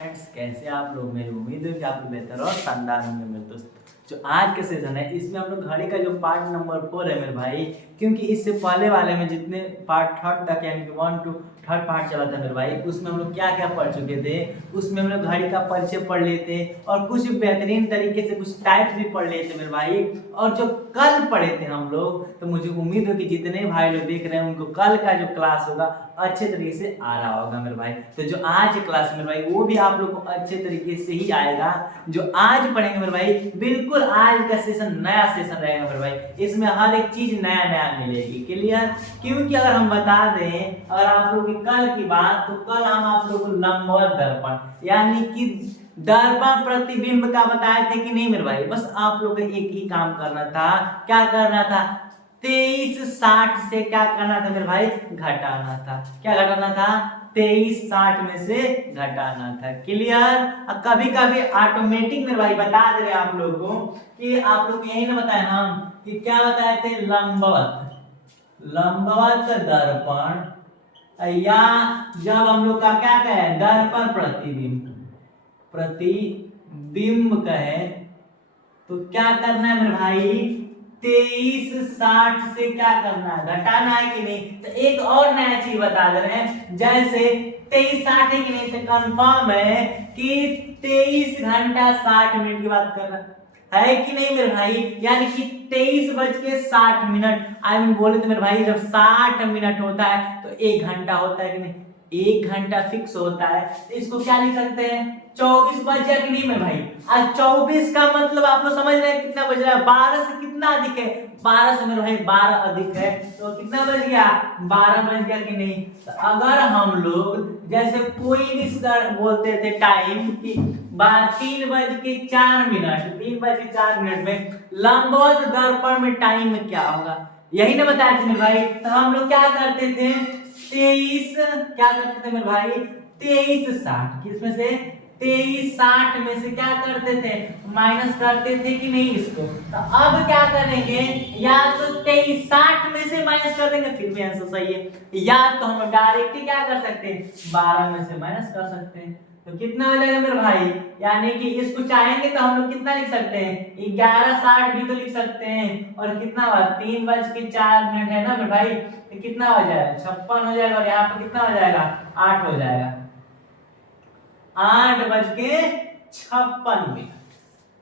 Friends, कैसे आप लोग। मेरी उम्मीद है कि आप लोग बेहतर और शानदार होंगे मेरे दोस्त। जो आज के सेशन है इसमें हम लोग घड़ी का जो पार्ट नंबर 4 है मेरे भाई, क्योंकि इससे पहले वाले में जितने पार्ट थर्ड तक यानी कि 1 to 3 पार्ट चला था मेरे भाई, उसमें हम लोग क्या क्या पढ़ चुके थे। उसमें हम लोग घड़ी का परिचय पढ़ लेते और कुछ बेहतरीन तरीके से कुछ टाइप्स भी पढ़ लेते मेरे भाई। और जो कल पढ़े थे हम लोग, तो मुझे उम्मीद है कि जितने भाई लोग देख रहे हैं उनको कल का जो क्लास होगा अच्छे तरीके से आ रहा होगा मेरे भाई। तो जो आज क्लास है मेरे भाई वो भी आप लोग को अच्छे तरीके से ही आएगा। जो आज पढ़ेंगे मेरे भाई, बिल्कुल आज का सेशन नया सेशन रहेगा मेरे भाई। इसमें हर एक चीज नया नया मिलेगी, क्लियर। क्योंकि अगर हम बता दें, अगर आप लोग की कल की बात, तो कल हम आप लोग को लंबवत दर्पण यानी कि दर्पण प्रतिबिंब का बताए थे कि नहीं मेरे भाई। बस आप लोग को एक ही काम करना था। क्या करना था? 2360 से क्या करना था मेरे भाई? घटाना था। क्या घटाना था? 2360 में से घटाना था, क्लियर। कभी कभी ऑटोमेटिक मेरे भाई बता दे रहे आप लोग को कि आप लोग यही ना बताए हम कि क्या बताए थे? लंबवत दर्पण, या जब हम लोग का क्या कहे, दर्पण प्रतिबिंब कहे, तो क्या करना है मेरे भाई? 2360 से क्या करना है? घटाना है कि नहीं। तो एक और नया चीज बता दे रहे हैं, जैसे 2360 है कि नहीं, तो कंफर्म है कि 23 घंटा 60 मिनट की बात कर रहा है कि नहीं मेरे भाई। यानी कि 23:60। आई मीन बोले तो मेरे भाई, जब 60 मिनट होता है तो 1 घंटा होता है कि नहीं। 1 घंटा फिक्स होता है, तो इसको क्या लिख सकते हैं? 24 बज गया कि नहीं मेरे भाई। आज 24 का मतलब आप लोग समझ रहे हैं कितना बज रहा है? 12 से कितना अधिक है? 12 से मेरे भाई 12 अधिक है, तो कितना बज गया? 12 बज गया कि नहीं। तो अगर हम लोग जैसे कोई भी बोलते थे टाइम की 3:04 में लंबवत दर्पण में टाइम में क्या होगा, यही ना बताया थे मेरे भाई। तो हम लोग क्या करते थे? 23 क्या करते थे मेरे भाई? 2360 किसमें से? 2360 में से क्या करते थे? माइनस करते थे कि नहीं इसको। तो अब क्या करेंगे? या तो 2360 में से माइनस कर देंगे, फिर भी आंसर सही है। या तो हम डायरेक्ट क्या कर सकते हैं? 12 में से माइनस कर सकते हैं। तो कितना हो जाएगा मेरे भाई? यानी कि इसको चाहेंगे तो हम लोग कितना लिख सकते हैं? 1160 भी तो लिख सकते हैं। और कितना हुआ? 3:04 है ना मेरे भाई। तो कितना हो जाएगा? 56 हो जाएगा। और यहाँ पर कितना हो जाएगा? 8 हो जाएगा। 8:56।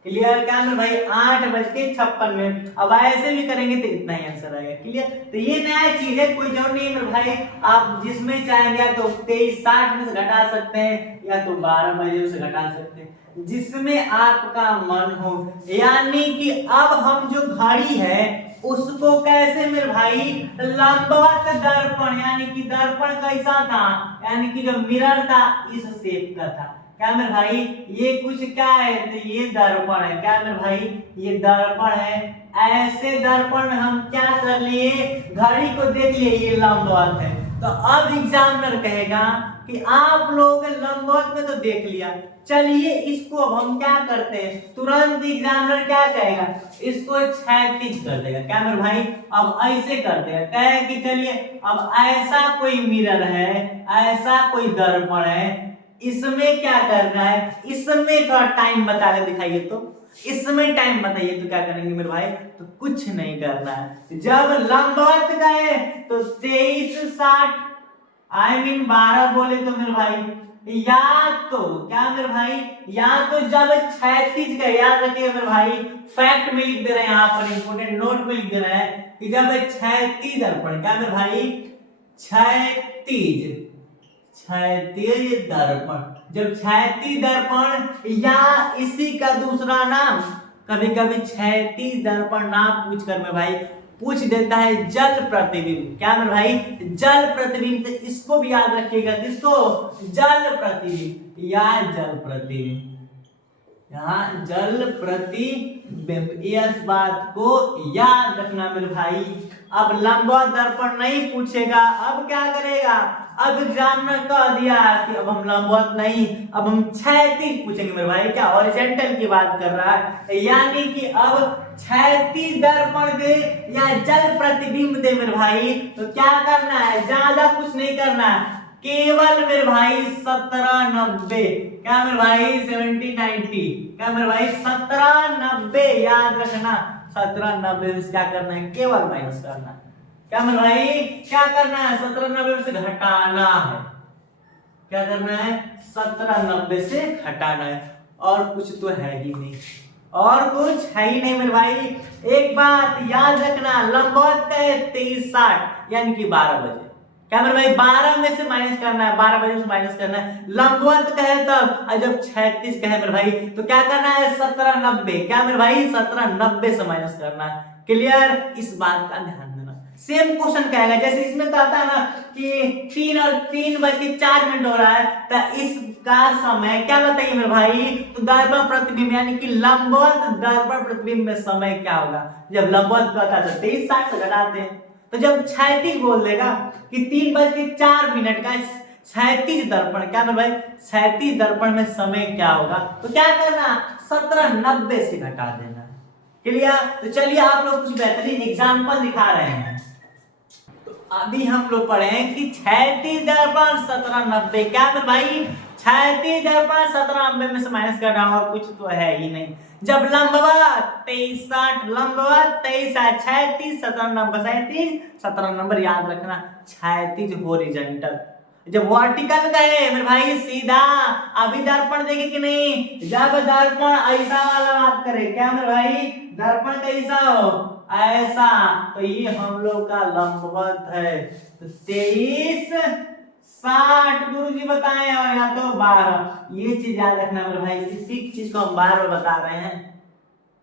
क्लियर। क्या मेरे भाई? 8:56। अब ऐसे भी करेंगे तो इतना ही आंसर आएगा, क्लियर। तो ये नया चीज है, कोई जरूर नहीं मेरे भाई। आप जिसमें चाहेंगे तो 2360 में से घटा सकते हैं, या तो 12 बजे से घटा सकते हैं, जिसमें आपका मन हो। यानी कि अब हम जो घड़ी है उसको कैसे मेरे भाई? लंबवत दर्पण, यानी कि दर्पण कैसा था? यानी कि जो मिरर था इस शेप का था। क्या मेरे भाई? ये कुछ क्या है? तो ये दर्पण है। क्या मेरे भाई? ये दर्पण है। ऐसे दर्पण में हम क्या कर लिए? घड़ी को देख लिए, ये लंबवत है। तो अब एग्जामिनर कहेगा कि आप लोग लंबवत में तो देख लिया, चलिए इसको अब हम क्या करते हैं? तुरंत एग्जामिनर क्या कहेगा? इसको क्षैतिज कर देगा। क्या मेरे भाई? अब ऐसे कर देगा, कहे कि चलिए अब ऐसा कोई मिरर है, ऐसा कोई दर्पण है, इसमें क्या करना है? इसमें का टाइम बता के दिखाइए। तो इसमें टाइम बताइए, तो क्या करेंगे मेरे भाई? तो कुछ नहीं करना है। जब लंबवत गए तो 2360 आई मीन 12 बोले तो मेरे भाई, या तो क्या मेरे भाई? या तो जब क्षैतिज गए, याद रखिए मेरे भाई, फैक्ट में लिख दे रहे हैं, यहाँ पर इंपोर्टेंट नोट में लिख दे रहे हैं कि जब क्षैतिज दर्पण, क्या मेरे भाई? क्षैतिज दर्पण, जब क्षैतिज दर्पण या इसी का दूसरा नाम, कभी कभी क्षैतिज दर्पण ना पूछ कर मेरे भाई पूछ देता है जल प्रतिबिंब। क्या मेरे भाई? जल प्रतिबिंब। तो इसको भी याद रखिएगा, किसको? जल प्रतिबिंब या जल प्रतिबिंब, यहाँ जल प्रतिबिंब, इस बात को याद रखना मेरे भाई। अब लंबवत दर्पण नहीं पूछेगा, अब क्या करेगा? अब एग्जामिनर कह दिया कि अब हम लंबवत नहीं, अब हम क्षैतिज पूछेंगे मेरे भाई। क्या हॉरिजॉन्टल की बात कर रहा है, यानी कि अब क्षैतिज दर्पण दे या जल प्रतिबिंब दे मेरे भाई। तो क्या करना है? ज्यादा कुछ नहीं करना है, केवल मेरे भाई 1790। क्या मेरे भाई 1790, क्या मेरे भाई 1790, याद रखना 1790 में क्या करना है, केवल माइनस करना है। क्या मेरे भाई क्या करना है, 1790 से घटाना है। क्या करना है, 1790 से घटाना है, और कुछ तो है ही नहीं, और कुछ है ही नहीं मेरे भाई। एक बात याद रखना, लंबवत का है 23:60 यानी कि 12 बजे। क्या मेरे भाई 12 में से माइनस करना है, 12 बजे से माइनस करना है। लंबवत का है तब, और जब 36 का है मेरे भाई तो क्या करना है 1790। क्या मेरे भाई 1790 से माइनस करना है। क्लियर, इस बात का ध्यान देना। सेम क्वेश्चन कहेगा जैसे इसमें कहता है ना कि 3:04 हो रहा है, तो इसका समय क्या बताइए मेरे भाई, तो दर्पण प्रतिबिंब यानी कि लंबवत दर्पण प्रतिबिंब में समय क्या होगा। जब लंबवत कहता है तो 23:60 से घटाते हैं, तो जब 36 बोल देगा कि 3:04 का 36 दर्पण, क्या मेरे भाई 36 दर्पण में समय क्या होगा, तो क्या करना 1790 से घटा देना। क्लियर, तो चलिए आप लोग कुछ बेहतरीन एग्जांपल दिखा रहे हैं। तो अभी हम लोग पढ़े हैं कि 36 दर्पण 1790, क्या मेरे भाई 36 दर्पण 1790 में से माइनस करना, और कुछ तो है ही नहीं। जब लंबवत 23:60, लंबवत 23:60, 36 1790, 37 17 याद रखना, 36 हॉरिजॉन्टल। जब वर्टिकल का है मेरे भाई सीधा, अभी दर्पण देखे कि नहीं, जब दर्पण ऐसा वाला बात करे, क्या मेरे भाई दर्पण कैसा हो, ऐसा, तो ये हम लोग का लंबवत है। तो 23:60 गुरुजी बताए, और या तो 12, ये चीज याद रखना मेरे भाई, इसी चीज को हम बार बार बता रहे हैं।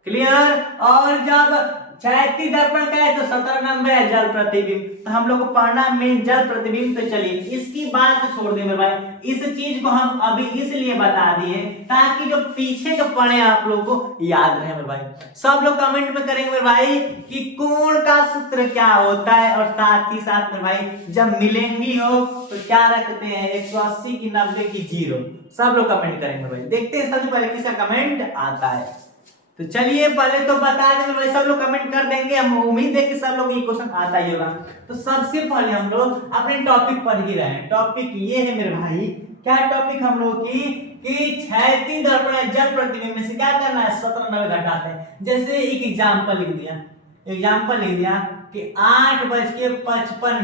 क्लियर, और जब 36 दर्पण का है तो 1790 है जल प्रतिबिंब, तो हम लोग को पढ़ना मेन जल प्रतिबिंब। तो चलिए इसकी बात छोड़ दे मेरे भाई, इस चीज को हम अभी इसलिए बता दिए ताकि जो पीछे जो पढ़े आप लोग को याद रहे मेरे भाई। सब लोग कमेंट में करेंगे मेरे भाई कि कोण का सूत्र क्या होता है, और साथ ही साथ मेरे भाई जब मिलेंगी हो तो क्या रखते हैं 180 की 90 की 0। सब लोग कमेंट करेंगे भाई, देखते हैं सबसे पहले किसका कमेंट आता है। तो चलिए पहले तो बता दें भाई, सब लोग कमेंट कर देंगे, हम उम्मीद है कि सब लोग ये क्वेश्चन आता ही होगा। तो सबसे पहले हम लोग अपने टॉपिक पर ही रहे। टॉपिक ये है मेरे भाई, क्या टॉपिक हम लोग की कि 36 दर्पण जल प्रतिबिंब में से क्या करना है 1790 घटाते हैं। जैसे एक एग्जांपल लिख दिया, एग्जांपल लिख दिया कि 8:55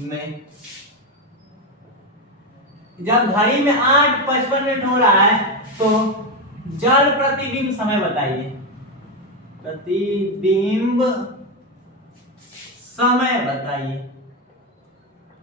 में जब घड़ी में 8:55 हो रहा है तो जल प्रतिबिंब समय बताइए, प्रतिबिंब समय बताइए,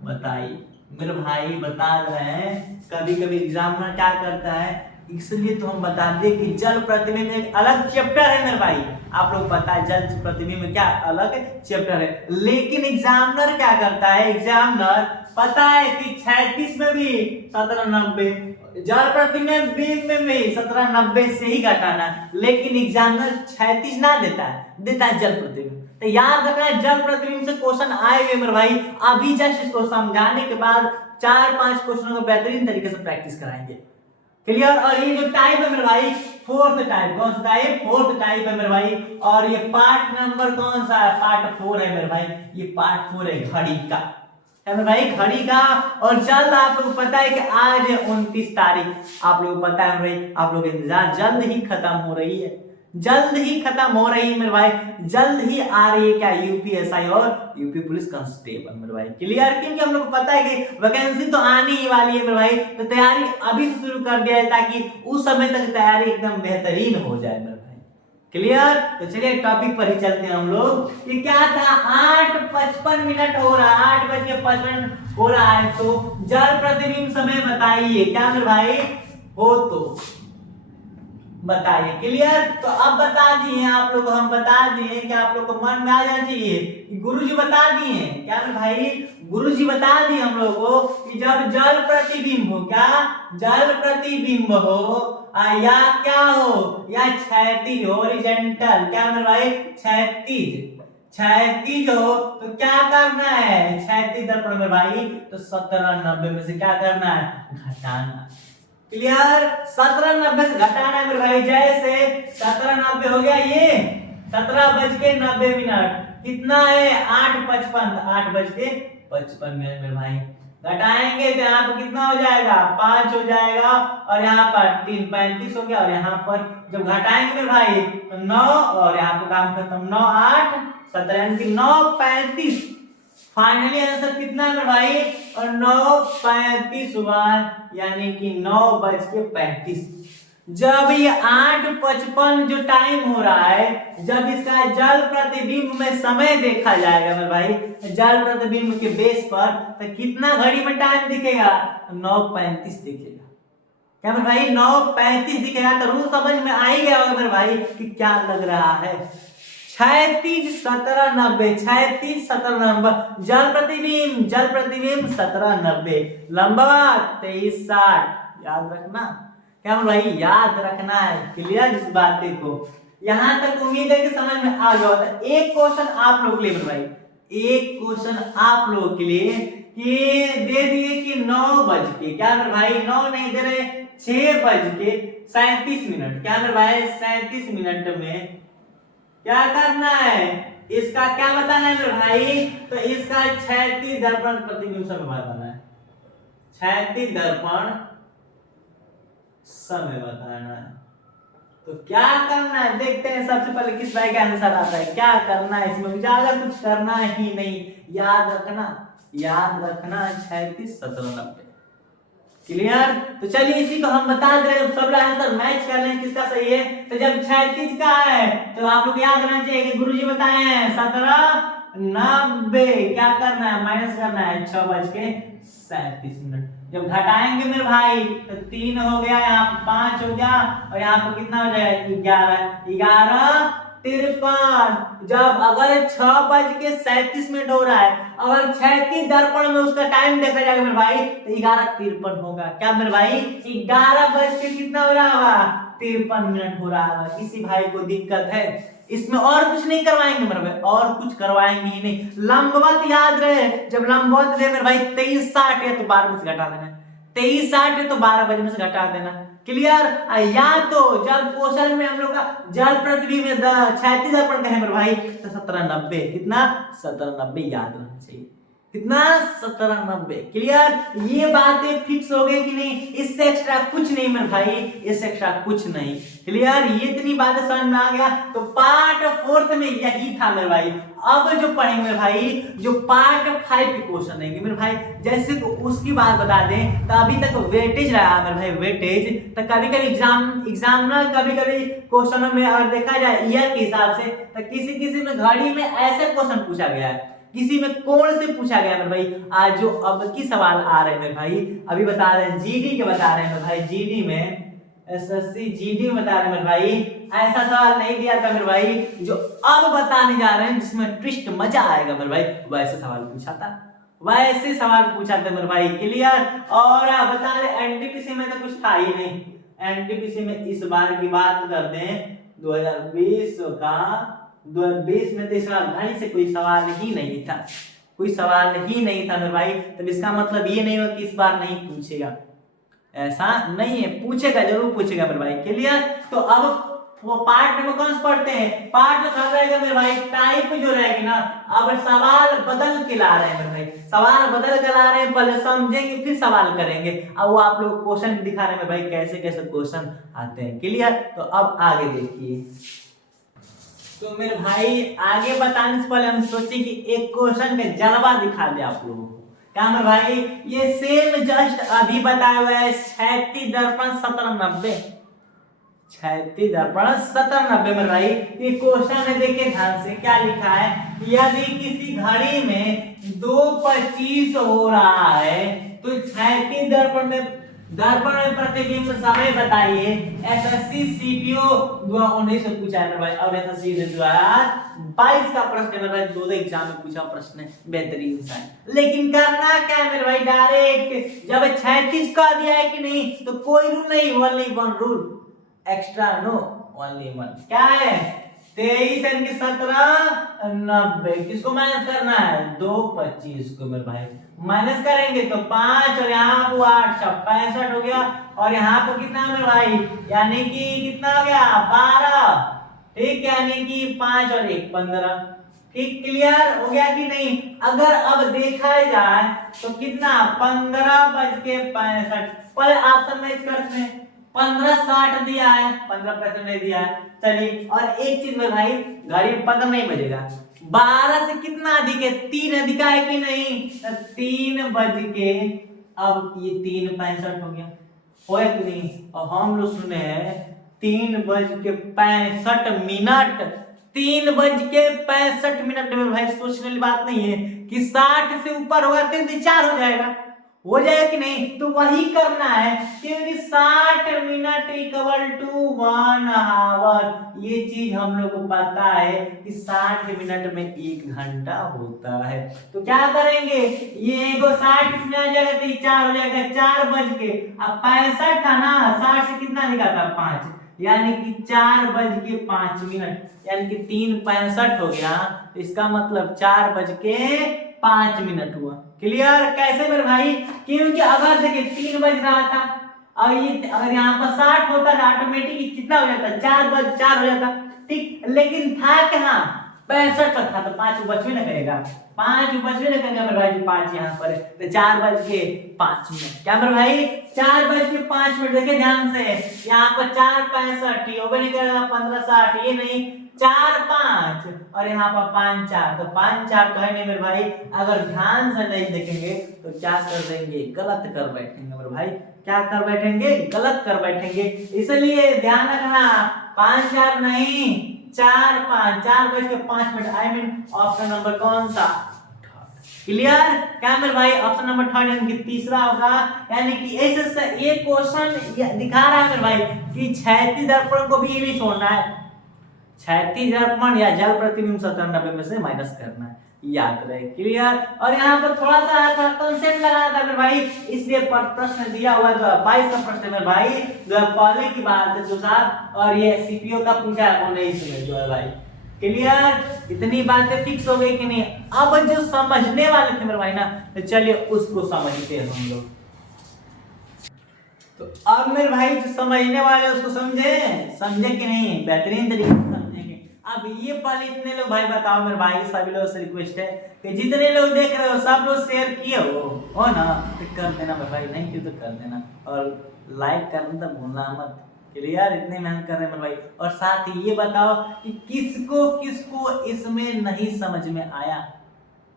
बताइए मेरे भाई बता रहे हैं। कभी कभी एग्जाम में क्या करता है, इसलिए तो हम बता दें कि जल प्रतिबिंब में एक अलग चैप्टर है मेरे भाई, आप लोग पता है जल प्रतिबिंब में क्या अलग चैप्टर है। लेकिन एग्जामिनर क्या करता है, एग्जामिनर पता है कि 36 में भी 1790, जल प्रतिबिंब में भी 1790 से ही घटाना, लेकिन एग्जामिनर 36 ना देता है, देता है जल प्रतिबिंब। तो याद रखना जल प्रतिबिंब से क्वेश्चन आएंगे मेरे भाई, अभी जस्ट इसको समझाने के बाद 4-5 क्वेश्चनों को बेहतरीन तरीके से प्रैक्टिस कराएंगे। क्लियर, और ये जो टाइप है मेरे भाई फोर्थ टाइप, कौन सा टाइप, फोर्थ टाइप है मेरे भाई। और ये पार्ट नंबर कौन सा है, पार्ट 4 है मेरे भाई, ये पार्ट 4 है घड़ी का, है मेरे भाई घड़ी का। और जल्द आप लोग पता है कि आज है 29 तारीख, आप लोग पता है मेरे भाई, आप लोग इंतजार जल्द ही खत्म हो रही है, जल्द ही खत्म हो रही है मेरे भाई, जल्द ही आ रही है क्या यूपीएसआई और यूपी पुलिस कांस्टेबल मेरे भाई। क्लियर, क्योंकि हम लोग को पता है कि वैकेंसी तो आने ही वाली है मेरे भाई, तो तैयारी अभी से शुरू कर दिया है ताकि उस समय तक तैयारी एकदम बेहतरीन हो जाए मेरे भाई। क्लियर, तो चलिए टॉपिक पर ही चलते हैं हम लोग कि क्या था 8:55 हो रहा है, 8:55 हो रहा है, तो जल प्रतिबिंब समय बताइए, क्या मेरे भाई हो तो बताइए। क्लियर, तो अब बता दिए आप लोग को, हम बता दिए कि आप लोग को मन में आ जाना चाहिए, गुरुजी बता दिए, क्या मेरे भाई गुरुजी बता दिए हम लोग को कि जब जल प्रतिबिंब हो, क्या जल प्रतिबिंब हो या क्या हो, या क्षैतिज हॉरिजॉन्टल, क्या मेरे भाई क्षैतिज हो, तो क्या करना है क्षैतिज दर्पण में भाई, तो 1790 में से क्या करना है घटाना। क्लियर, 1790 से घटाना है मेरे भाई। जैसे 1790 हो गया, ये 17:90 कितना है 8:55 मेरे भाई, घटाएंगे तो यहाँ पर कितना हो जाएगा 5 हो जाएगा, और यहाँ पर 3 35 हो गया, और यहाँ पर जब घटाएंगे मेरे भाई तो 9, और यहाँ पर काम खत्म, 9 8 17 यानी कि 9 35। फाइनली आंसर कितना है मेरे भाई, और 9:35 हुआ, यानी कि 9:35। जब ये 8:55 जो टाइम हो रहा है, जब इसका जल प्रतिबिंब में समय देखा जाएगा मेरे भाई, जल प्रतिबिंब के बेस पर, तो कितना घड़ी में टाइम दिखेगा, 9:35 दिखेगा। क्या मेरे भाई 9:35 दिखेगा। तो रूल समझ में आ ही गया होगा मेरे भाई कि क्या लग रहा है। 36 17 90, 36 17 90, जल प्रतिबिंब 17 90, लंबा 23 60। याद रखना, क्या भाई याद रखना है, क्लियर इस बात को। यहां तक उम्मीद है कि समझ में आ गया होता है। एक क्वेश्चन आप लोग के लिए भाई, एक क्वेश्चन आप लोगों के लिए कि दे दिए कि 9 बज के, क्या मेरे भाई 9 नहीं दे रहे, 6:37। क्या मेरे भाई 37 मिनट में क्या करना है, इसका क्या बताना है मेरे भाई, तो इसका क्षैतिज दर्पण प्रतिबिंब समय बताना है, क्षैतिज दर्पण समय बताना है। तो क्या करना है देखते हैं, सबसे पहले किस भाई का आंसर आता है। क्या करना है इसमें, ज्यादा कुछ करना ही नहीं, याद रखना 36 17 90। क्लियर। तो चलिए इसी को हम बता दे रहे हैं, सब आंसर मैच कर लें किसका सही है। तो जब 36 का है तो आप लोग याद रखना चाहिए कि गुरुजी बताए हैं 17 90, क्या करना है माइनस करना है 6:37। जब घटाएंगे मेरे भाई तो 3 हो गया, यहाँ 5 हो गया, और यहाँ पर कितना हो जाएगा 11 53। जब अगर 6:37 हो रहा है, अगर क्षैतिज दर्पण में उसका टाइम देखा जाएगा मेरे भाई तो 11:53 होगा। क्या मेरे भाई 11 कितना हो रहा होगा 53 हो रहा होगा। किसी भाई को दिक्कत है इसमें, और कुछ नहीं करवाएंगे मेरे भाई, और कुछ करवाएंगे ही नहीं। लंबवत याद रहे, जब लंबवत दे मेरे भाई 23 60 है तो 12 में से घटा देना, 23 60 है तो 12 बजे में से घटा देना। क्लियर। या तो जब क्वेश्चन में हम लोग का जल प्रतिबिंब में क्षैतिज दर्पण का है मेरे भाई तो 17 90, कितना 17 90 याद रखना चाहिए, कितना 17 90। क्लियर। ये बातें फिक्स हो गई कि नहीं, इससे एक्स्ट्रा कुछ नहीं मेरे भाई, इससे एक्स्ट्रा कुछ नहीं। क्लियर। ये इतनी बातें समझ में आ गया। तो पार्ट 4 में यही था मेरे भाई। अब जो पढ़ेंगे मेरे भाई, जो पार्ट 5 के क्वेश्चन रहेंगे मेरे भाई, जैसे तो उसकी बात बता दें तो अभी तक वेटेज रहा मेरे भाई, वेटेज तो कभी कभी एग्जामिनर कभी कभी क्वेश्चनों में अगर देखा जाए ईयर के हिसाब से, तो किसी में घड़ी में ऐसे क्वेश्चन पूछा गया है, किसी में कोण से पूछा गया मेरे भाई। आज जो अब की सवाल आ रहे हैं मेरे भाई, अभी बता रहे हैं जीडी के बता रहे हैं मेरे भाई, जीडी में एसएससी जीडी में बता रहे हैं मेरे भाई। ऐसा सवाल नहीं दिया था मेरे भाई जो अब बताने जा रहे हैं, जिसमें ट्विस्ट मजा आएगा मेरे भाई, वैसे सवाल पूछा था, वैसे सवाल पूछा था मेरे भाई। क्लियर। और बता रहे एनटीपीसी में तो कुछ था ही नहीं। एनटीपीसी में इस बार की बात करते हैं 2020 का, 2020 में तो इस बार घड़ी से कोई सवाल ही नहीं था, कोई सवाल ही नहीं था मेरे भाई। तब इसका मतलब ये नहीं होगा कि इस बार नहीं पूछेगा, ऐसा नहीं है, पूछेगा जरूर पूछेगा मेरे भाई। क्लियर। तो अब वो पार्ट में कौन से पढ़ते हैं, पार्ट में क्या रहेगा मेरे भाई, टाइप जो रहेगी ना, अब सवाल बदल के ला रहे हैं मेरे भाई, सवाल बदल के ला रहे हैं, पहले समझेंगे फिर सवाल करेंगे। अब वो आप लोग क्वेश्चन दिखा रहे हैं मेरे भाई कैसे कैसे क्वेश्चन आते हैं। क्लियर। तो अब आगे देखिए। तो मेरे भाई आगे बताने से पहले हम सोचे कि एक क्वेश्चन का जलवा दिखा दे आप लोगों को। क्या मेरे भाई, ये सेम जस्ट अभी बताया हुआ है, क्षैतिज दर्पण 17 90, क्षैतिज दर्पण 17 90 मेरे भाई। ये क्वेश्चन है, देखिए ध्यान से क्या लिखा है, यदि किसी घड़ी में 2:25 हो रहा है तो क्षैतिज दर्पण में प्रतिबिंब समय बताइए। एसएससी सीपीओ 2019 से पूछा है मेरे भाई, और एसएससी 2022 का प्रश्न है मेरे भाई, दो एग्जाम में पूछा प्रश्न है, बेहतरीन सा है। लेकिन करना क्या है मेरे भाई, डायरेक्ट जब 36 का दिया है कि नहीं तो कोई रूल नहीं, only one rule, extra no, only one. क्या है 23 यानी 17 90, किसको माइनस करना है 2:25 को मेरे भाई, माइनस करेंगे तो 5 और यहाँ 8 65 हो गया, और यहाँ पर कितना मेरे भाई, यानी कि कितना हो गया 12, ठीक, यानी कि 5 और 1 15। ठीक, क्लियर हो गया कि नहीं। अगर अब देखा जाए तो कितना 15:65 पर ऑप्शन में करते हैं 15:60 दिया है, 15% नहीं दिया है। चलिए और एक चीज में भाई घड़ी में 15 नहीं बजेगा, 12 से कितना अधिक है, 3 अधिक है कि नहीं, तो 3 बज के अब ये 3:65 हो गया, हो कि नहीं। और हम लोग सुने हैं 3:65 3 बज के 65 में भाई सोचने वाली बात नहीं है कि 60 से ऊपर होगा तो 4 हो जाएगा, हो जाएगा कि नहीं। तो वही करना है क्योंकि 60 मिनट इक्वल टू 1 आवर, ये चीज हम लोग को पता है कि 60 मिनट में 1 घंटा होता है। तो क्या करेंगे, ये को 60 इसमें आ जाएगा तो 4 हो जाएगा, 4 बज के अब 65 था ना, 60 से कितना निकाला 5, यानी कि 4:05, यानी कि 3:65 हो गया। तो इसका मतलब 4:05 हुआ। क्लियर कैसे मेरे भाई, क्योंकि अगर देखिए 3 बज रहा था और ये अगर यहाँ पर 60 होता तो ऑटोमेटिक कितना हो जाता, 4:04 हो जाता, ठीक। लेकिन था कहाँ 65 तक था, तो 5 बचवे न करेगा, 5 बचवे न करेगा मेरे भाई, 5 यहाँ पर है तो 4:05। क्या मेरे भाई 4:05, देखिए ध्यान से, यहाँ पर 4:65 हो नहीं करेगा, 15:60 ये नहीं, 4:5 और यहाँ पर 5:4, तो 5:4 तो है नहीं मेरे भाई। अगर ध्यान से नहीं देखेंगे तो क्या कर देंगे, गलत कर बैठेंगे मेरे भाई, क्या कर बैठेंगे, गलत कर बैठेंगे। इसलिए ध्यान रखना 5:4 नहीं 4:5, 4:05 आई मीन ऑप्शन नंबर कौन सा, क्लियर। क्या मेरे भाई ऑप्शन नंबर 3 यानी कि तीसरा होगा। यानी कि ऐसे ये क्वेश्चन दिखा रहा है मेरे भाई कि क्षैतिज दर्पण को भी ये नहीं छोड़ना है, क्षैतिज दर्पण या जल प्रतिबिंब 97 में से माइनस करना है, याद रहे, क्लियर। और यहाँ पर थोड़ा सा कंसेप्ट लगाना था मेरे भाई, इसलिए प्रश्न दिया हुआ 2022 का प्रश्न मेरे भाई, जो पहले की बात है जो साहब, और ये सीपीओ का पूछा है वो नहीं सुने जो है भाई, क्लियर। इतनी बातें फिक्स हो गई कि नहीं। अब जो समझने वाले थे मेरे भाई ना, तो चलिए उसको समझते हैं हम लोग। तो अब मेरे भाई जो समझने वाले उसको समझे, समझे कि नहीं, बेहतरीन तरीके से समझेंगे। अब ये पहले इतने लोग भाई बताओ मेरे भाई, सभी लोगों से रिक्वेस्ट है कि जितने लोग देख रहे हो सब लोग शेयर किए हो ना, तो कर देना मेरे भाई, नहीं किया तो कर देना, और लाइक करना तो भूलना मत, क्लियर। इतनी मेहनत कर रहे हैं मेरे भाई। और साथ ही ये बताओ कि किसको किसको इसमें नहीं समझ में आया,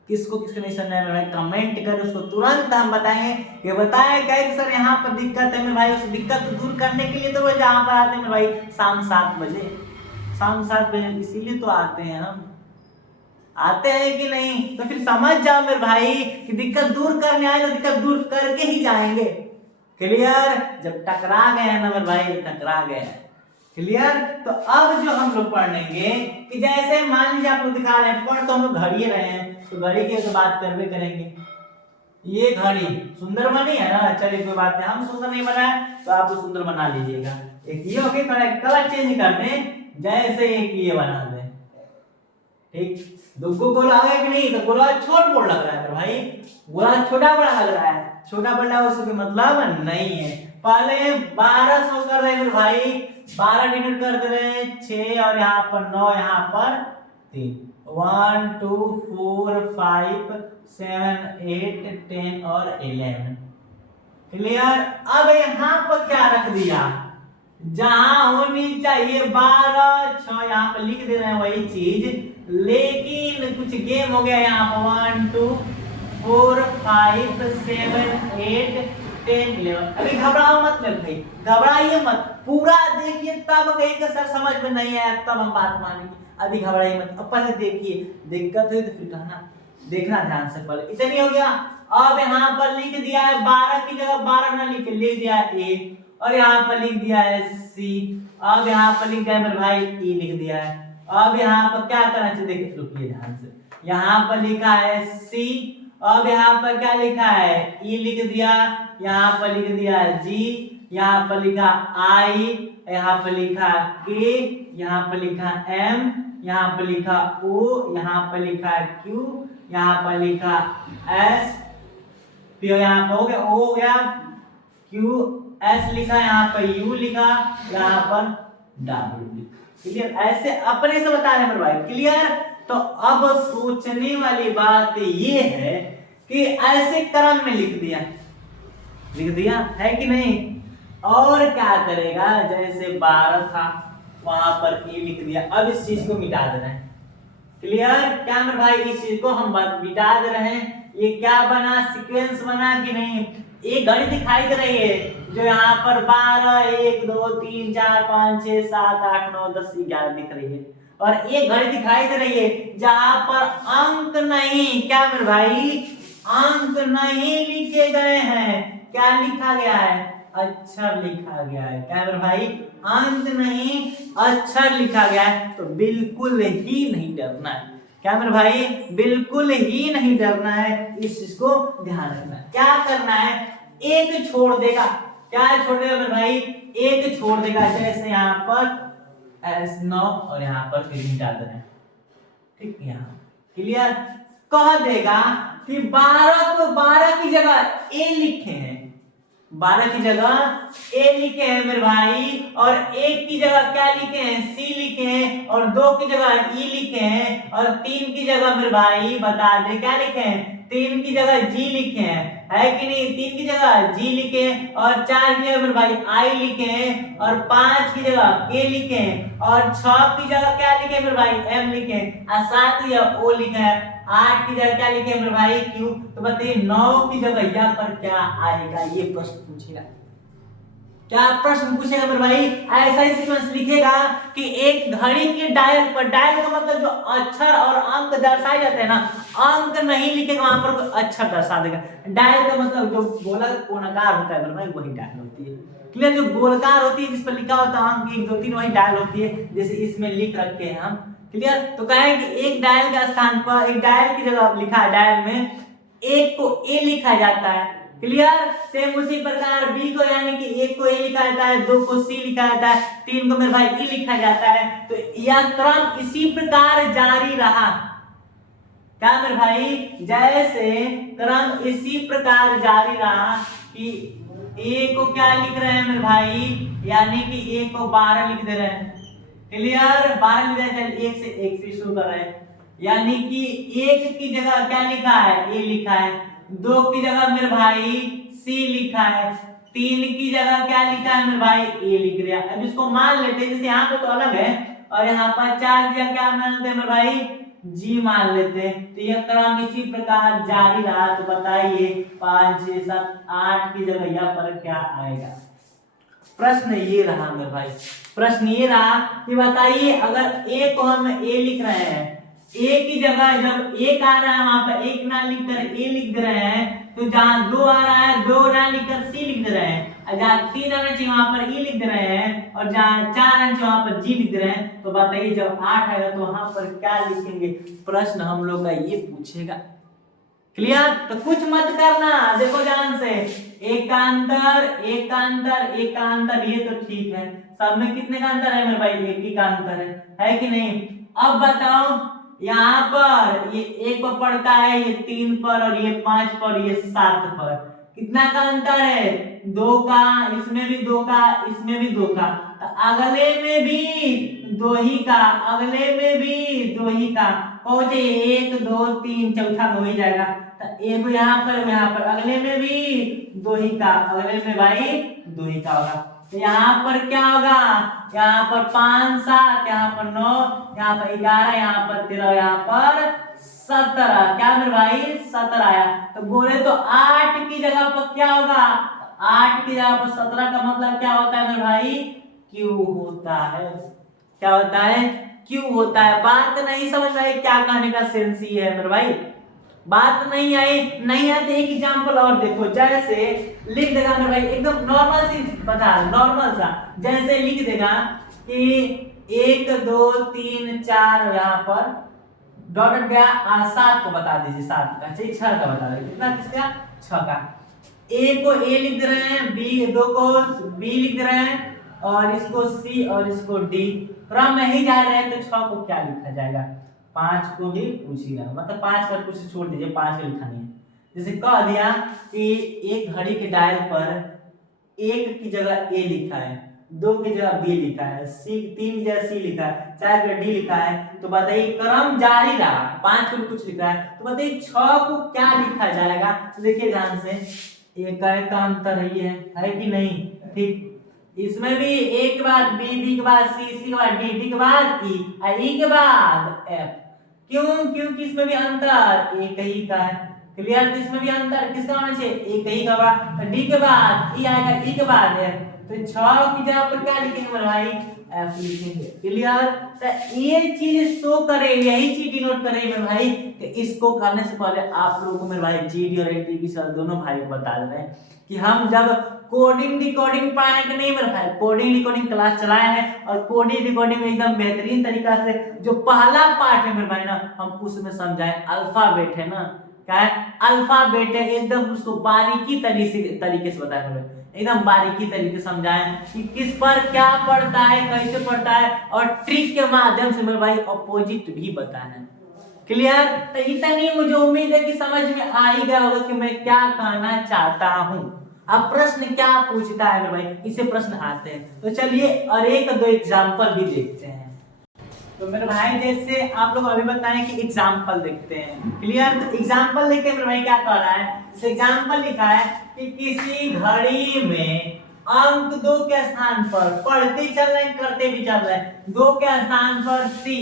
किसको किसको नहीं समझ में आया मेरे भाई, कमेंट कर, उसको तुरंत हम बताएंगे कि बताया गया कि सर यहाँ पर दिक्कत है मेरे भाई। उस दिक्कत को दूर करने के लिए तो वो जहाँ पर आते हैं मेरे भाई शाम 7 बजे, शाम 7 बजे इसीलिए तो आते हैं हम, आते हैं कि नहीं। तो फिर समझ जाओ मेरे भाई कि दिक्कत दूर करने आए तो दिक्कत दूर करके ही जाएंगे, क्लियर। जब टकरा गए हैं ना मेरे भाई, टकरा गए, क्लियर। तो अब जो हम लोग पढ़ेंगे कि जैसे मान लीजिए आप लोग दिखा रहे हैं, पढ़ तो हम लोग घड़ी रहे हैं तो घड़ी की तो बात करवे करेंगे। ये घड़ी सुंदर बनी है ना, चलिए कोई बात नहीं, हम सुंदर नहीं बनाए तो आप तो सुंदर बना लीजिएगा। एक ये हो गया, कलर चेंज कर दें, जैसे एक ये बना दें, ठीक। दो गोला आ गया कि नहीं, तो गोला छोट बोल लग रहा है भाई, गोला छोटा बड़ा लग रहा है, छोटा बड़ा उसका मतलब नहीं है। पहले 1200 कर रहे हैं भाई, 12 डिनर कर दे रहे हैं 6 और यहाँ पर 9, यहाँ पर 3, 1 2 4 5 7 8 10 और 11, क्लियर। अब यहाँ पर क्या रख दिया, जहां होनी चाहिए 12 6 यहाँ पर लिख दे रहे हैं वही चीज, लेकिन कुछ गेम हो गया यहाँ पर 1 2 4 5 7 8 10 11। अभी घबराओ मत मेरे भाई, घबराइए मत, पूरा देखिए तब कहेंगे सर समझ में नहीं आया तब हम बात मानेंगे, अभी घबराइए मत, अब पहले देखिए, दिक्कत हुई तो फिर कहना, देखना ध्यान से पहले। इतनी हो गया। अब यहाँ पर लिख दिया है 12 की जगह 12 ना लिख दिया है A, और यहाँ पर लिख दिया है C, अब यहाँ पर लिख दिया है मेरे भाई E लिख दिया है। अब यहाँ पर क्या करना चाहिए, देखिए रुकिए ध्यान से, यहाँ पर लिखा है C, अब यहाँ पर क्या लिखा है E लिख दिया, यहाँ पर लिख दिया है G, यहाँ पर लिखा I, यहाँ पर लिखा K, यहाँ पर लिखा M, यहाँ पर लिखा O, यहाँ पर लिखा Q, यहाँ पर लिखा S, फिर यहाँ पर हो गया O हो गया, Q S लिखा, यहाँ पर U लिखा, यहाँ पर W, क्लियर। ऐसे अपने से बता रहे हैं मेरे भाई, क्लियर। तो तो अब सोचने वाली बात ये है कि ऐसे क्रम में लिख दिया है कि नहीं। और क्या करेगा, जैसे 12 था वहां पर ए लिख दिया, अब इस चीज को मिटा दे रहे हैं। क्लियर क्या मेरे भाई, इस चीज को हम मिटा दे रहे हैं। ये क्या बना, सीक्वेंस बना कि नहीं। एक घड़ी दिखाई दे रही है जो यहाँ पर 12 1 2 3 4 5 6 7 8 9 10 11 दिख रही है, और एक घड़ी दिखाई दे रही है जहां पर अंक नहीं, क्या मेरे भाई, अंक नहीं लिखे गए हैं। क्या लिखा गया है, अक्षर लिखा गया है। क्या मेरे भाई, अंक नहीं अक्षर लिखा गया है। तो बिल्कुल ही नहीं डरना है। क्या मेरे भाई, बिल्कुल ही नहीं डरना है, इस चीज को ध्यान रखना है। क्या करना है, एक छोड़ देगा। क्या छोड़ देगा मेरे भाई, एक छोड़ देगा। जैसे यहाँ पर S9 और यहाँ पर फिर मिटा देना है, ठीक। यहाँ क्लियर, कह देगा कि 12 को 12 की जगह ए लिखे हैं, 12 की जगह ए लिखे हैं मेरे भाई, और 1 की जगह क्या लिखे हैं, सी लिखे हैं, और 2 की जगह ई लिखे हैं, और 3 की जगह मेरे भाई बता दे क्या लिखे हैं, 3 की जगह जी लिखे हैं, है कि नहीं। 3 की जगह जी लिखे हैं, और 4 की जगह मेरे भाई आई लिखे हैं, और 5 की जगह के लिखे हैं, और 6 की जगह क्या लिखे हैं मेरे भाई, एम लिखे हैं, और 7 की जगह ओ लिखे हैं, 8 की जगह क्या लिखे मेरे भाई, क्यू। तो बताइए 9 की जगह यहाँ पर क्या आएगा, ये प्रश्न पूछेगा। क्या प्रश्न पूछेगा मेरे भाई, ऐसा ही सीक्वेंस लिखेगा कि एक घड़ी के डायल पर, डायल का मतलब जो अक्षर और अंक दर्शाए जाते हैं ना, अंक नहीं लिखेगा वहां पर, कोई अक्षर दर्शा देगा। डायल का मतलब जो गोला कोणाकार होता है मेरे भाई, वही डायल होती है। क्लियर, जो गोलकार होती है जिस पर लिखा होता है अंक 1 2 3, वही डायल होती है, जैसे इसमें लिख रखे हैं हम। क्लियर, तो कहें कि एक डायल का स्थान पर, एक डायल की जगह लिखा है, डायल में 1 को ए लिखा जाता है। क्लियर, सेम उसी प्रकार बी को, यानी कि 1 को ए लिखा जाता है, 2 को सी लिखा जाता है, 3 को मेरे भाई ई लिखा जाता है। तो यह क्रम इसी प्रकार जारी रहा। क्या मेरे भाई, जैसे क्रम इसी प्रकार जारी रहा कि ए को क्या लिख रहे हैं मेरे भाई, यानी कि ए को 12 लिख दे रहे हैं। क्लियर, 12 लिख रहे हैं, 1 से शुरू कर रहे हैं, यानी कि 1 की जगह क्या लिखा है, ए लिखा है, 2 की जगह मेरे भाई सी लिखा है, 3 की जगह क्या लिखा है मेरे भाई, ए लिख रहा है। अब इसको मान लेते हैं, जैसे यहाँ पे तो अलग है, और यहाँ पर 4 की जगह क्या मान लेते हैं मेरे भाई, जी मान लेते हैं। तो यह क्रम इसी प्रकार जारी रहा। तो बताइए 5 6 7 8 की जगह यहाँ पर क्या आएगा। प्रश्न ये रहा मेरे भाई, प्रश्न ये रहा कि बताइए अगर ए को हम ए लिख रहे हैं, ए की जगह जब एक आ रहा है वहां पर एक ना लिखकर ए लिख दे रहे हैं, तो जहां 2 आ रहा है 2 ना लिखकर सी लिख दे रहे हैं, और जहां 3 आना चाहिए वहां पर ई लिख दे रहे हैं, और जहां 4 आना चाहिए वहां पर जी लिख दे रहे हैं। तो बताइए जब 8 आएगा तो वहां पर क्या लिखेंगे, प्रश्न हम लोग का ये पूछेगा। क्लियर, तो कुछ मत करना, देखो ध्यान से, एकांतर एकांतर एकांतर, ये तो ठीक है, सब में कितने का अंतर है मेरे भाई, एक ही का अंतर है कि नहीं। अब बताओ यहाँ पर ये 1 पर पड़ता है, ये 3 पर, और ये 5 पर, ये 7 पर, कितना का अंतर है, 2 का, इसमें भी 2 का, इसमें भी 2 का, तो अगले में भी 2 ही का, अगले में भी 2 ही का, पहुंचे 1 2 3, चौथा में हो ही जाएगा। तो एक यहाँ पर, अगले में भी 2 ही का, अगले में भाई 2 ही का होगा। तो यहाँ पर क्या होगा, यहाँ पर 5 7, यहाँ पर 9, यहाँ पर 11, यहाँ पर 13, यहाँ पर 17, क्या मेरे भाई 17 आया। तो बोले तो 8 की जगह पर क्या होगा, 8 की जगह पर 17 का मतलब क्या होता है मेरे भाई, क्यू होता है। क्या होता है, क्यू होता है। बात नहीं समझ में आई, क्या कहने का सेंस ये है मेरे भाई, बात नहीं आई, नहीं आए तो एक एग्जांपल और देखो, जैसे लिख देगा मेरे भाई एकदम नॉर्मल सी बता, नॉर्मल सा, जैसे लिख देगा कि 1 2 3 4, यहाँ पर डॉट गया, 7 को बता दीजिए, 7 का, चाहिए 6 का बता दीजिए, कितना किसका, 6 का। ए को ए लिख दे रहे हैं, बी 2 को बी लिख दे रहे हैं, और इसको सी और इसको डी, क्रम में ही जा रहे हैं, तो 6 को क्या लिखा जाएगा, 5 को भी पूछिएगा, मतलब 5 का कुछ छोड़ दीजिए, 5 का लिखा नहीं है। जैसे कह दिया कि एक घड़ी के डायल पर 1 की जगह ए लिखा है, 2 की जगह बी लिखा है, सी 3 की जगह सी लिखा है, 4 की जगह डी लिखा है, तो बताइए क्रम जारी रहा, 5 को भी कुछ लिखा है, तो बताइए 6 को क्या लिखा जाएगा। तो देखिए ध्यान से, एक का अंतर है कि नहीं। ठीक, इसमें भी ए के बाद बी, बी के बाद सी, सी के बाद डी, डी के बाद ई, ई के बाद एफ। क्यों? क्योंकि इसमें भी अंतर एक ही का है। क्लियर? तो इसमें भी अंतर किसका होना चाहिए? एक ही का। तो डी के बाद ई आएगा, ई के बाद एफ, तो 6 की जगह पर क्या लिखेंगे मेरे भाई? एफ लिखेंगे। क्लियर? तो ये चीज शो करे, यही चीज डिनोट करे मेरे भाई कि इसको करने से पहले आप लोगों को मेरे भाई जीडी और एनटीपी सर दोनों भाई को बता दे रहे हैं कि हम जब कोडिंग डिकोडिंग पढ़ाए कि नहीं मेरे भाई, कोडिंग डिकोडिंग क्लास चलाए हैं और कोडिंग डिकोडिंग में एकदम बेहतरीन तरीका से जो पहला पार्ट है मेरे भाई ना, हम उसमें समझाए अल्फाबेट है ना, क्या है? अल्फाबेट है, एकदम उसको बारीकी तरीके से बताए मेरे भाई, एकदम बारीकी तरीके समझाएं कि किस पर क्या पड़ता है, कैसे पड़ता है, और ट्रिक के माध्यम से मेरे भाई अपोजिट भी बताएं। क्लियर? तो इतनी मुझे उम्मीद है कि समझ में आ ही गया होगा कि मैं क्या कहना चाहता हूं। अब प्रश्न क्या पूछता है मेरे भाई, इसे प्रश्न आते हैं, तो चलिए और एक दो एग्जाम्पल भी देखते हैं। तो मेरे भाई जैसे आप लोग अभी बताएं कि एग्जाम्पल देखते हैं। क्लियर? तो एग्जाम्पल देखते हैं मेरे भाई क्या कह रहा है। इस एग्जाम्पल लिखा है कि किसी घड़ी में अंक 2 के स्थान पर पढ़ते चल रहे हैं, करते भी चल रहे हैं, 2 के स्थान पर सी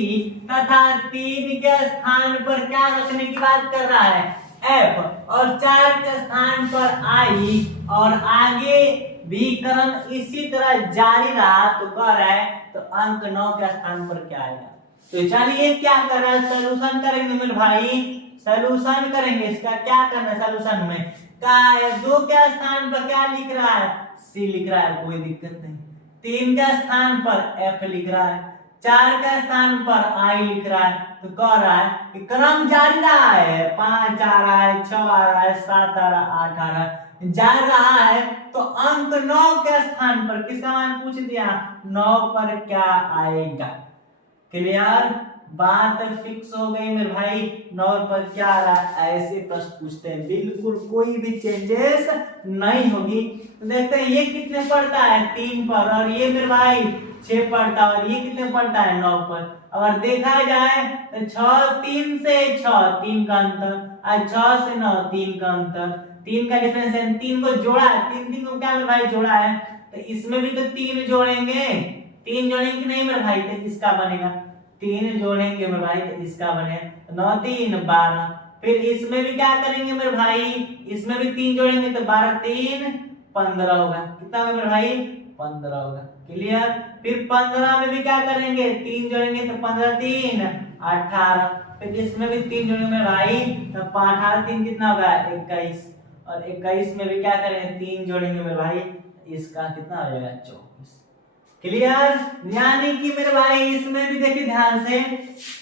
तथा 3 के स्थान पर क्या रखने की बात कर रहा है? एफ, और 4 के स्थान पर आई, और आगे भी क्रम इसी तरह जारी रहा, तो कह रहा है तो अंक 9 के स्थान पर क्या आएगा। तो चलिए क्या कर रहा है, सोल्यूशन करेंगे मेरे भाई, सोल्यूशन करेंगे। इसका क्या करना है सोल्यूशन में? क्या है? 2 के स्थान पर क्या लिख रहा है? सी लिख रहा है, कोई दिक्कत नहीं। 3 के स्थान पर एफ लिख रहा है, 4 के स्थान पर आई लिख रहा है, तो कह रहा है कि क्रम जारी रहा है, 5 आ रहा है, 6 आ रहा है, 7 आ रहा है, 8 आ रहा है, जा रहा है, तो अंक 9 के स्थान पर किसका मान पूछ दिया? 9 पर क्या आएगा। क्लियर? बात फिक्स हो गई मेरे भाई। 9 पर क्या आ रहा है, ऐसे प्रश्न पूछते हैं, बिल्कुल कोई भी चेंजेस नहीं होगी। देखते हैं ये कितने पड़ता है? 3 पर, और ये मेरे भाई 6 पड़ता है, और ये कितने पड़ता है? 9 पर। अगर देखा जाए तो 6 3 से 6 3 का अंतर, और 6 से 9 3 का अंतर, 3 का डिफरेंस है, 3 को जोड़ा है, 3 को क्या मेरे भाई जोड़ा है, तो इसमें भी तो 3 जोड़ेंगे, 3 जोड़ेंगे नहीं मेरे भाई, तो इसका बनेगा 3 जोड़ेंगे मेरे भाई, तो इसका बनेगा 9 3 12। फिर इसमें भी क्या करेंगे मेरे भाई, इसमें भी 3 जोड़ेंगे तो 12 3 15 होगा। कितना होगा मेरे भाई? 15 होगा। क्लियर? फिर 15 में भी क्या करेंगे, 3 जोड़ेंगे तो 15 3 18। फिर इसमें भी 3 जोड़ेंगे मेरे भाई, तो 18 3 कितना होगा? 21। और 21 में भी क्या करेंगे, 3 जोड़ेंगे मेरे भाई, इसका कितना हो जाएगा? 24। क्लियर? यानी कि मेरे भाई इसमें भी देखिए ध्यान से,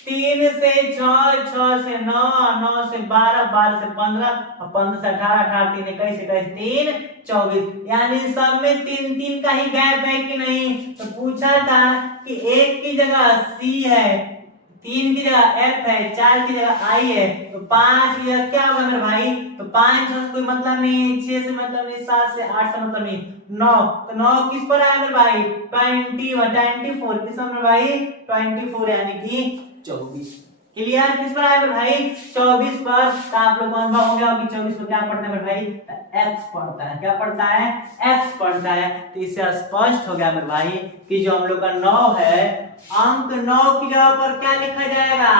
3 से 6 6 से 9 9 से 12 12 से 15 और 15 से 18 18 3 21 21 3 24, यानी सब में 3 3 का ही गैप है कि नहीं। तो पूछा था कि 1 की जगह सी है, 3 की जगह एफ है, 4 की जगह आई है, तो 5 की जगह क्या होगा मेरे भाई? तो 5 से कोई मतलब नहीं, 6 से मतलब नहीं, 7 से 8 से मतलब नहीं, 9। तो 9 किस पर आया मेरे भाई? 24 किस पर मेरे भाई? 24 यानी कि 24। क्लियर? किस पर आया मेरे भाई? 24 पर। तो आप लोग को अनुभव हो गया कि 24 पर क्या पढ़ता है मेरे भाई? एक्स पढ़ता है। क्या पढ़ता है? एक्स पढ़ता है। तो इससे स्पष्ट हो गया मेरे भाई कि जो हम लोग का 9 है, अंक 9 की जगह पर क्या लिखा जाएगा?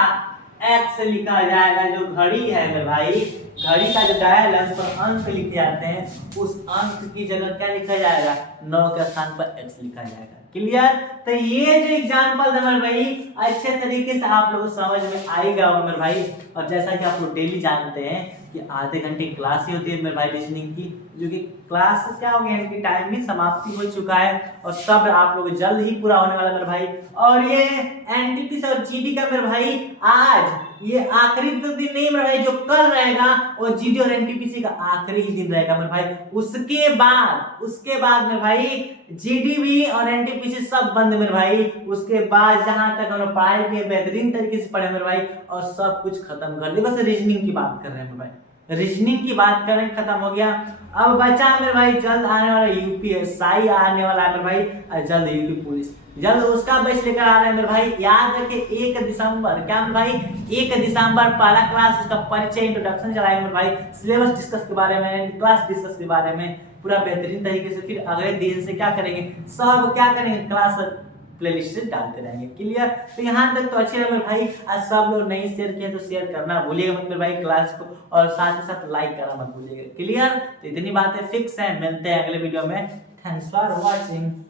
एक्स लिखा जाएगा। जो घड़ी है मेरे भाई, घड़ी का जो डायल है उस पर अंक लिखे जाते हैं, उस अंक की जगह क्या लिखा जाएगा? 9 के स्थान पर एक्स लिखा जाएगा। क्लियर? तो ये जो एग्जांपल था मेरे भाई, अच्छे तरीके से आप लोगों को समझ में आएगा मेरे भाई। और जैसा कि आप लोग डेली जानते हैं कि आधे घंटे क्लास ही होती है मेरे भाई रीजनिंग की, जो कि क्लास क्या हो गया, इनकी टाइम भी समाप्ति हो चुका है और सब आप लोग जल्द ही पूरा होने वाला मेरे भाई। और ये एनटीपीसी और जीडी का मेरे भाई आज ये आखिरी तो दिन नहीं मेरे भाई, जो कल रहेगा वो जीडी और एनटीपीसी का आखिरी ही दिन रहेगा मेरे भाई। उसके बाद मेरे भाई जीडी भी और एनटीपीसी सब बंद मेरे भाई। उसके बाद जहां तक हम लोग पढ़ाई के बेहतरीन तरीके से पढ़े मेरे भाई और सब कुछ खत्म कर दिए, बस रीजनिंग की बात कर रहे हैं मेरे भाई। रीजनिंग की बात करें, खत्म हो गया। अब बचा मेरे भाई जल्द आने वाला यूपीएसआई आने वाला है मेरे भाई, और जल्द यूपी पुलिस, जल्द उसका बैच लेकर आ रहे हैं मेरे भाई। याद रखिए 1 दिसंबर, क्या मेरे भाई 1 दिसंबर पहला क्लास, उसका परिचय इंट्रोडक्शन चलाएंगे मेरे भाई, सिलेबस डिस्कस के बारे में, क्लास डिस्कस के बारे में पूरा बेहतरीन तरीके से। फिर अगले दिन से क्या करेंगे, सब क्या करेंगे, क्लास प्लेलिस्ट से डालते रहेंगे। क्लियर? तो यहाँ तक तो अच्छे है मेरे भाई। आज सब लोग नहीं शेयर किए तो शेयर करना भूलिएगा मत मेरे भाई क्लास को, और साथ ही साथ लाइक करना मत भूलिएगा। क्लियर? तो इतनी बातें फिक्स है, मिलते हैं अगले वीडियो में। Thanks for watching.